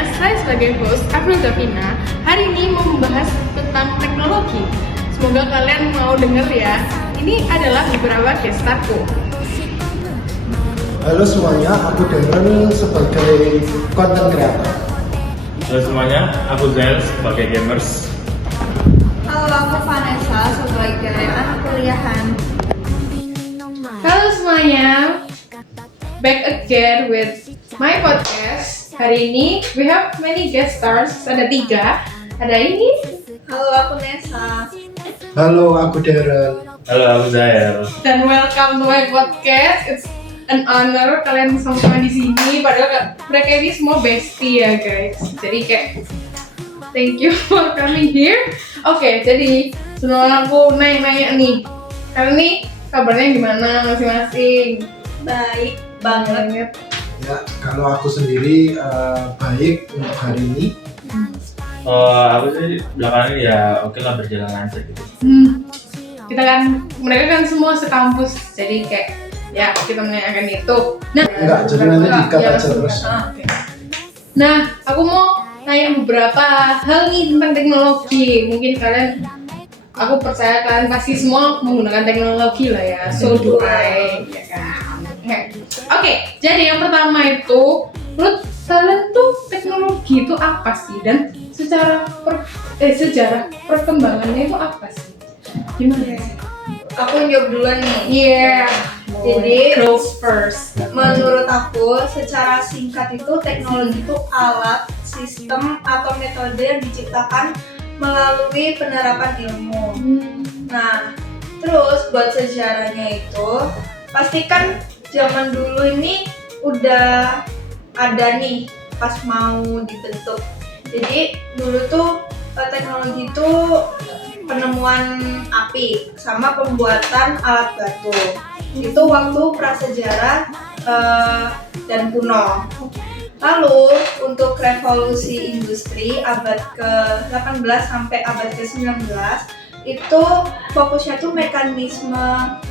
semuanya, saya sebagai host Avril Davina hari ini mau membahas tentang teknologi. Semoga kalian mau denger ya. Ini adalah beberapa guest starku. Halo semuanya, aku Demon sebagai content creator. Halo semuanya, aku Zel sebagai gamers. Halo, aku Vanessa sebagai anak kuliahan. Halo semuanya, back again with my podcast. Hari ini we have many guest stars, ada 3. Ada ini. Halo, aku Nessa. Halo, aku Darren. Halo, aku Zael. Dan welcome to my podcast. It's an honor kalian sama-sama di sini. Padahal mereka ini semua bestie ya guys. Jadi kayak thank you for coming here. Oke, jadi sebelum aku nanya-nanya nih, kalian nih kabarnya gimana masing-masing? Baik banget. Ya, kalau aku sendiri baik untuk hari ini. Aku sih belakangan ini ya oke lah, berjalan lancar gitu. Kita kan, mereka kan semua sekampus, jadi kayak ya kita menanyakan itu. Nah, Enggak, jadi nanti di-cut aja terus. Oke. Nah, aku mau nanya beberapa hal nih tentang teknologi. Mungkin aku percaya kalian pasti semua menggunakan teknologi lah ya. So do I, ya kan. Oke, jadi yang pertama itu, menurut kalian tuh teknologi itu apa sih? Dan sejarah perkembangannya itu apa sih? Gimana sih? Aku jawab duluan nih. Yeah. Jadi, girls first. menurut aku, secara singkat itu teknologi itu alat, sistem, atau metode yang diciptakan melalui penerapan ilmu. Nah, terus buat sejarahnya itu, pastikan zaman dulu ini udah ada nih pas mau dibentuk. Jadi dulu tuh teknologi itu penemuan api sama pembuatan alat batu. Itu waktu prasejarah dan kuno. Lalu untuk revolusi industri abad ke-18 sampai abad ke-19 itu fokusnya tuh mekanisme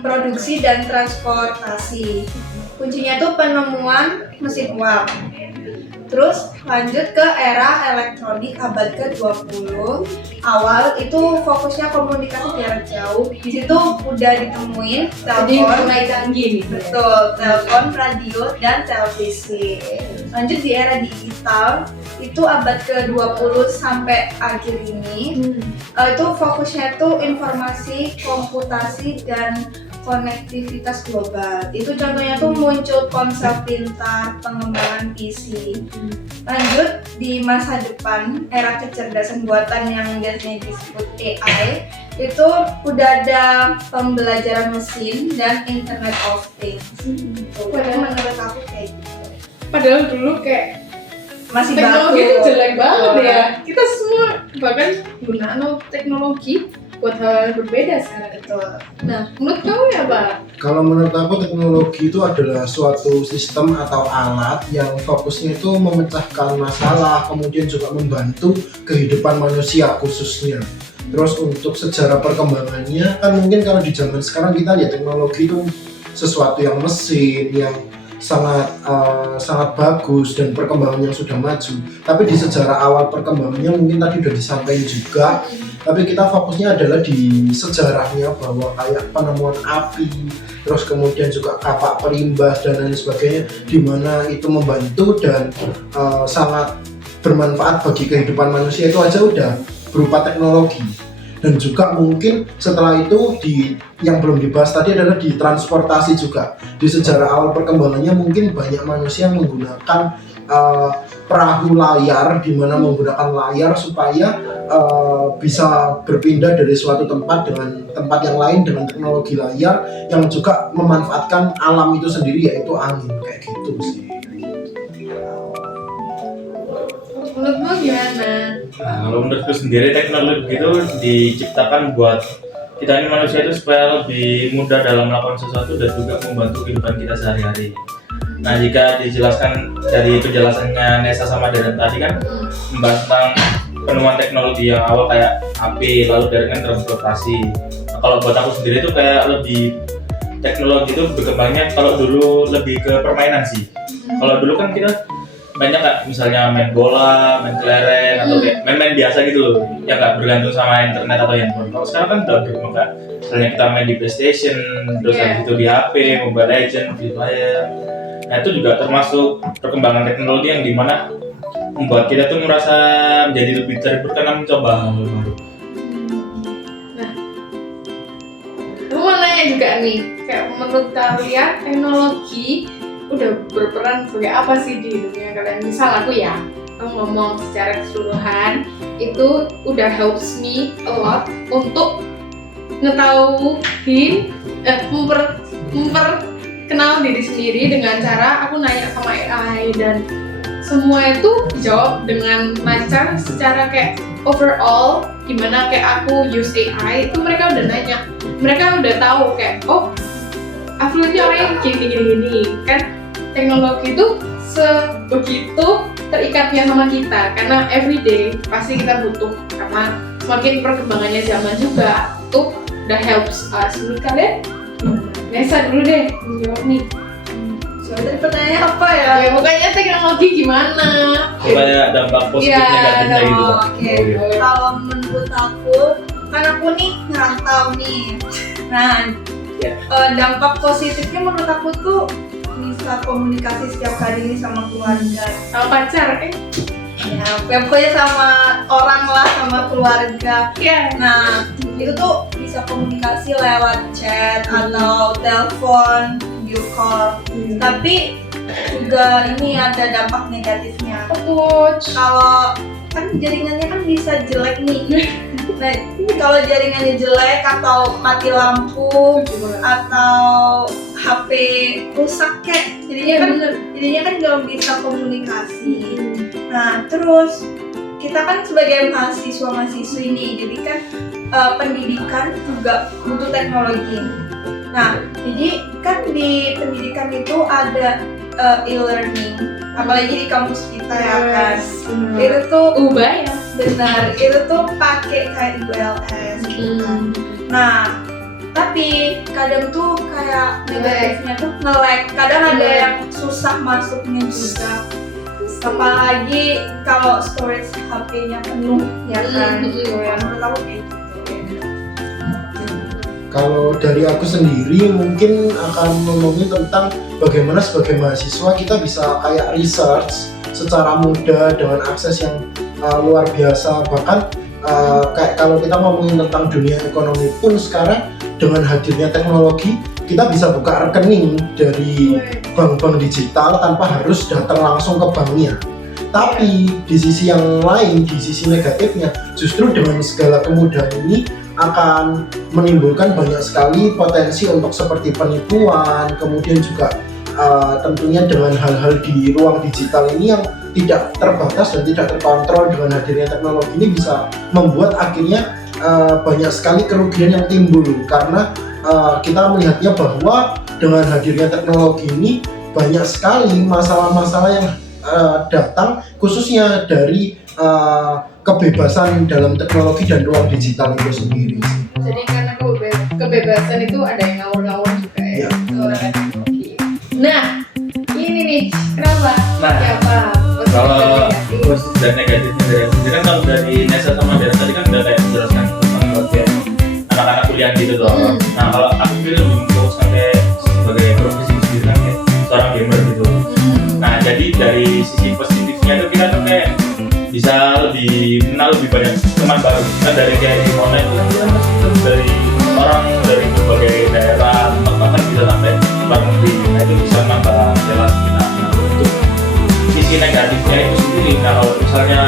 produksi dan transportasi. Kuncinya tuh penemuan mesin uap. Terus lanjut ke era elektronik abad ke-20. Awal itu fokusnya komunikasi jarak jauh. Di situ udah ditemuin telepon, mulai canggih nih. betul, telepon, radio, dan televisi. Lanjut di era digital, itu abad ke-20 sampai akhir ini. Itu fokusnya tuh informasi, komputasi, dan konektivitas global. Itu contohnya tuh muncul ponsel pintar, pengembangan PC. Lanjut di masa depan, era kecerdasan buatan yang biasanya disebut AI, itu udah ada pembelajaran mesin dan Internet of Things. Padahal menurut aku kayak gitu. Padahal dulu kayak Masih teknologi itu baku. jelek banget ya. Kita semua bahkan gunakan teknologi buat hal berbeda sekarang itu. Nah, menurut kamu ya, Pak? Kalau menurut aku teknologi itu adalah suatu sistem atau alat yang fokusnya itu memecahkan masalah, kemudian juga membantu kehidupan manusia khususnya. Terus untuk sejarah perkembangannya kan mungkin kalau di zaman sekarang kita lihat teknologi itu sesuatu yang mesin yang sangat bagus dan perkembangannya sudah maju. Tapi di sejarah awal perkembangannya mungkin tadi udah disampaikan juga. Tapi kita fokusnya adalah di sejarahnya bahwa kayak penemuan api, terus kemudian juga kapak perimbas dan lain sebagainya, di mana itu membantu dan sangat bermanfaat bagi kehidupan manusia. Itu aja udah berupa teknologi. Dan juga mungkin setelah itu yang belum dibahas tadi adalah di transportasi juga. Di sejarah awal perkembangannya mungkin banyak manusia yang menggunakan perahu layar, di mana menggunakan layar supaya bisa berpindah dari suatu tempat dengan tempat yang lain dengan teknologi layar yang juga memanfaatkan alam itu sendiri, yaitu angin, kayak gitu sih. Menurutmu gimana? Nah, kalau menurutku sendiri teknologi itu diciptakan buat kita ini manusia itu supaya lebih mudah dalam melakukan sesuatu dan juga membantu kehidupan kita sehari-hari. Nah, jika dijelaskan dari penjelasannya Nessa sama Darren tadi kan membahas tentang penemuan teknologi yang awal kayak api, lalu dari kan transportasi. Nah, kalau buat aku sendiri itu kayak lebih teknologi itu berkembangnya kalau dulu lebih ke permainan sih. Kalau dulu kan kita banyak nggak misalnya main bola, main kelereng atau kayak main-main biasa gitu loh, yang nggak bergantung sama internet atau handphone. Kalau sekarang kan udah di rumah kak, misalnya kita main di PlayStation, terus habis itu di HP, Mobile Legends, Free Fire. Nah itu juga termasuk perkembangan teknologi yang dimana membuat kita tuh merasa menjadi lebih terhibur karena mencoba hal baru. Aku mau nanya juga nih, kayak menurut kalian teknologi udah berperan sebagai apa sih di dunia kalian? Misal aku ngomong secara keseluruhan, itu udah helps me a lot untuk ngetahuin, memperkenal diri sendiri dengan cara aku nanya sama AI dan semua itu dijawab dengan lancar secara kayak overall gimana kayak aku use AI itu mereka udah nanya, mereka udah tahu kayak Avril ini orangnya gini kan. Teknologi itu sebegitu terikatnya sama kita karena everyday pasti kita butuh, karena semakin perkembangannya zaman juga tuh udah helps us. Menurut kalian? Nesa dulu deh menjawab nih. Soalnya pertanyaannya apa ya? Ya pokoknya teknologi gimana? Kayak dampak positif negatifnya gitu kan. Oke. Kalau menurut aku, kan aku nih ngerantau nih. Nah, dampak positifnya menurut aku tuh bisa komunikasi setiap hari nih sama keluarga, Sama pacar ya pokoknya sama orang lah, sama keluarga. Ya. Nah itu tuh bisa komunikasi lewat chat atau telepon, video call. Tapi juga ini ada dampak negatifnya. Kalau kan jaringannya kan bisa jelek nih. Nah, kalau jaringannya jelek atau mati lampu atau HP rusak jadinya kan nggak bisa komunikasi. Nah, terus kita kan sebagai mahasiswa-mahasiswi ini, jadi kan pendidikan juga butuh teknologi. Nah, jadi kan di pendidikan itu ada e-learning, apalagi di kampus kita ya kan. Itu tuh benar, itu tuh pakai kayak ULS. Nah, tapi kadang tuh kayak negatifnya tuh nge-lag. Kadang ada yang susah masuknya juga. Apalagi kalau storage HP-nya penuh, ya kan. Yang menurut aku kayak gitu. Kalau dari aku sendiri mungkin akan ngomongin tentang bagaimana sebagai mahasiswa kita bisa kayak research secara mudah dengan akses yang luar biasa. Bahkan kayak kalau kita ngomongin tentang dunia ekonomi pun sekarang dengan hadirnya teknologi kita bisa buka rekening dari bank-bank digital tanpa harus datang langsung ke banknya. Tapi di sisi yang lain, di sisi negatifnya, justru dengan segala kemudahan ini akan menimbulkan banyak sekali potensi untuk seperti penipuan, kemudian juga tentunya dengan hal-hal di ruang digital ini yang tidak terbatas dan tidak terkontrol. Dengan hadirnya teknologi ini bisa membuat akhirnya banyak sekali kerugian yang timbul, karena kita melihatnya bahwa dengan hadirnya teknologi ini banyak sekali masalah-masalah yang datang khususnya dari kebebasan dalam teknologi dan ruang digital itu sendiri. Jadi karena kebebasan itu ada yang ngawur-ngawur juga ya. Teknologi. Nah, ini nih kenapa? Siapa? Kalau positif dan negatifnya dari aku, jadi kan kalau dari Nesa sama Dara tadi kan udah kayak menjelaskan tentang bagian anak-anak kuliah gitu loh. Nah kalau aku sendiri lebih fokus kayak sebagai profesi sendiri kan kayak seorang gamer gitu. Nah jadi dari sisi positifnya itu kita tuh kayak bisa lebih kenal lebih banyak teman baru kan, dari kayak di online itu kan dari orang dari berbagai daerah, bahkan bisa sampai luar negeri. Nah itu bisa nambah relasi kita. Nah untuk sisi negatifnya itu sendiri, nah kalau misalnya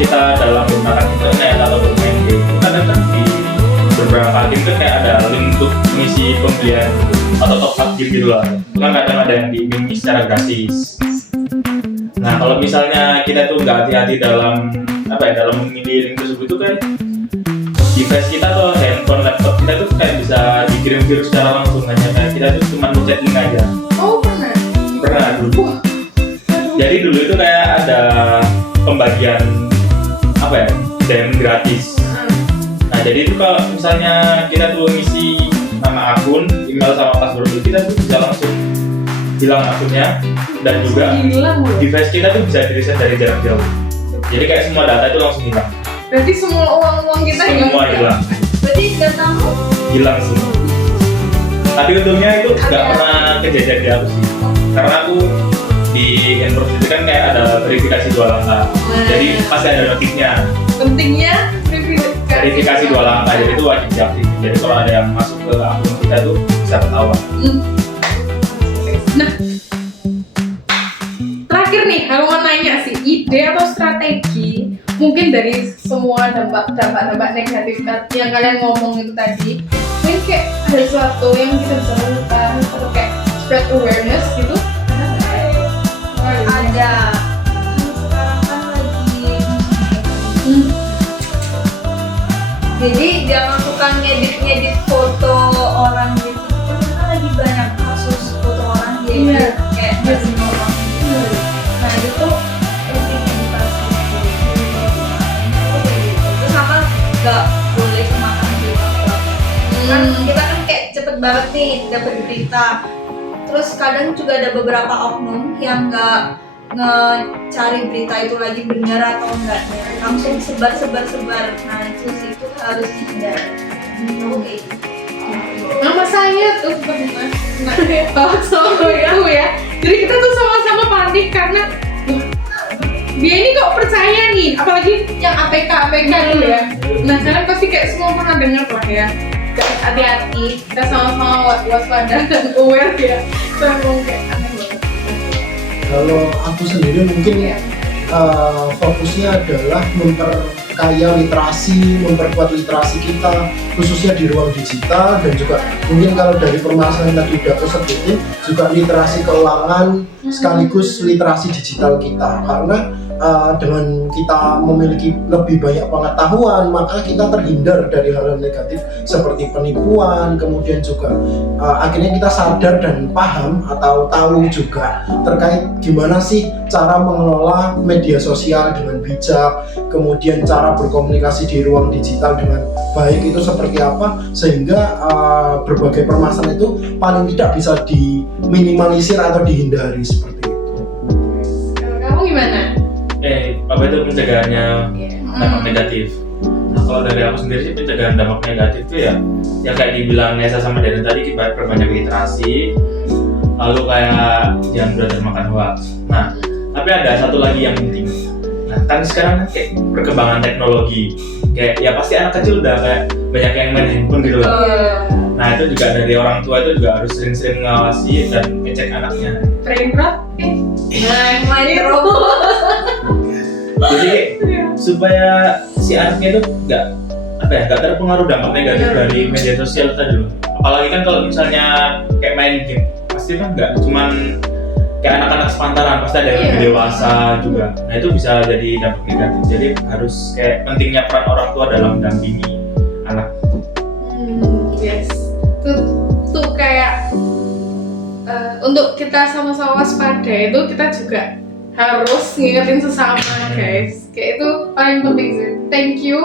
kita dalam menggunakan internet atau bermain game, kadang kan di beberapa game itu kayak ada link untuk mengisi pembelian atau top up game gitu lah. Itu kan kadang ada yang diiming secara gratis. Nah kalau misalnya kita tuh nggak hati-hati dalam dalam memilih link tersebut itu kan device kita atau handphone, laptop kita tuh kayak bisa dikirim virus secara langsung, hanya kayak kita tuh cuma mencet link aja. Oh Pernah dulu. Jadi dulu itu kayak ada pembagian game gratis. Nah jadi itu kalau misalnya kita tuh ngisi nama akun, email sama password, kita tuh bisa langsung hilang akunnya, dan juga hilang loh. device kita tuh bisa di-reset dari jarak jauh. Jadi kayak semua data itu langsung hilang. Berarti semua uang kita Semua hilang. Berarti datamu Hilang semua. Tapi untungnya itu nggak pernah kejadian di aku sih. Karena aku di Enpros itu kan kayak ada verifikasi 2 langkah. Jadi pasti ada notifnya. pentingnya Verifikasi 2 langkah, jadi itu wajib diaktifin. Jadi kalau ada yang masuk ke akun kita tuh bisa ketahuan. Nah, terakhir nih, aku mau nanya sih, ide atau strategi mungkin dari semua dampak negatif yang kalian ngomong itu tadi, mungkin kayak ada sesuatu yang kita bisa lakukan atau kayak spread awareness gitu? ada. Sekarang kan lagi jadi jangan suka ngedit foto orang gitu. Kan lagi banyak kasus foto orang dia kayak versi orang gitu. Nah itu tuh penting edukasi terus sama nggak boleh kemakan berita kan kita kan kayak cepet banget nih dapat berita. Terus kadang juga ada beberapa oknum yang nggak ngecari berita itu lagi benar atau enggaknya, langsung sebar. Nah itu sih itu harus dihindari. Oke. Nama saya tuh pernah sama itu ya. Jadi kita tuh sama-sama panik karena dia ini kok percaya nih, apalagi yang APK dulu ya. Nah kalian pasti kayak semua pernah dengar lah ya. Guys, hati-hati, kita sama-sama waspada dan aware ya. Saya ngomong kayak aneh banget. Kalau aku sendiri mungkin fokusnya adalah memperkaya literasi, memperkuat literasi kita khususnya di ruang digital, dan juga mungkin kalau dari permasalahan tadi udah aku sebutin juga literasi keuangan sekaligus literasi digital kita, karena dengan kita memiliki lebih banyak pengetahuan maka kita terhindar dari hal-hal negatif seperti penipuan, kemudian juga akhirnya kita sadar dan paham atau tahu juga terkait gimana sih cara mengelola media sosial dengan bijak, kemudian cara berkomunikasi di ruang digital dengan baik itu seperti apa, sehingga berbagai permasalahan itu paling tidak bisa diminimalisir atau dihindari seperti itu. Kalau kamu gimana? Apa itu pencegahannya dampak negatif? Nah, kalau dari aku sendiri sih pencegahan dampak negatif itu ya yang kayak dibilang Nesa sama Darren tadi, kita perbanyak literasi, lalu kayak jangan mudah termakan hoax. Nah, tapi ada satu lagi yang penting. Nah, kan sekarang kan kayak perkembangan teknologi, kayak ya pasti anak kecil udah kayak banyak yang main handphone gitu loh. Nah, itu juga dari orang tua itu juga harus sering-sering mengawasi dan ngecek anaknya. Brain rot? Main terus. Jadi supaya si anaknya itu nggak terpengaruh dampak negatif dari media sosial tadi loh. Apalagi kan kalau misalnya kayak main game, pasti kan nggak cuman kayak anak-anak sepantaran, pasti ada yang lebih dewasa juga. Nah itu bisa jadi dampak negatif. Jadi harus kayak pentingnya peran orang tua dalam mendampingi anak. Yes. Tuh kayak untuk kita sama-sama waspada itu kita juga harus ngingetin sesama guys. Kayak itu paling penting sih. Thank you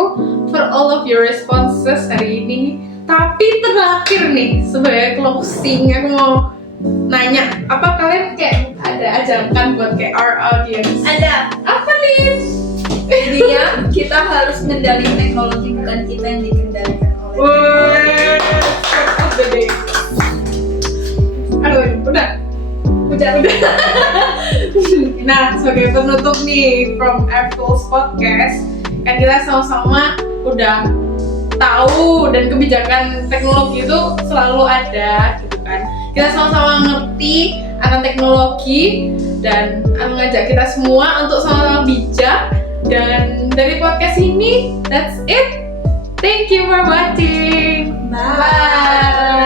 for all of your responses hari ini. Tapi terakhir nih sebagai closing aku mau nanya, apa kalian kayak ada ajakan buat kayak our audience? Ada. Apa nih? Intinya kita harus mengendalikan teknologi, bukan kita yang dikendalikan oleh. Woi, udah deh. Aduh, udah. Nah, sebagai penutup nih from Apple's podcast, kan kita sama-sama udah tahu dan kebijakan teknologi itu selalu ada gitu kan. Kita sama-sama ngerti akan teknologi dan mengajak kita semua untuk sama-sama bijak. Dan dari podcast ini, that's it. Thank you for watching. Bye.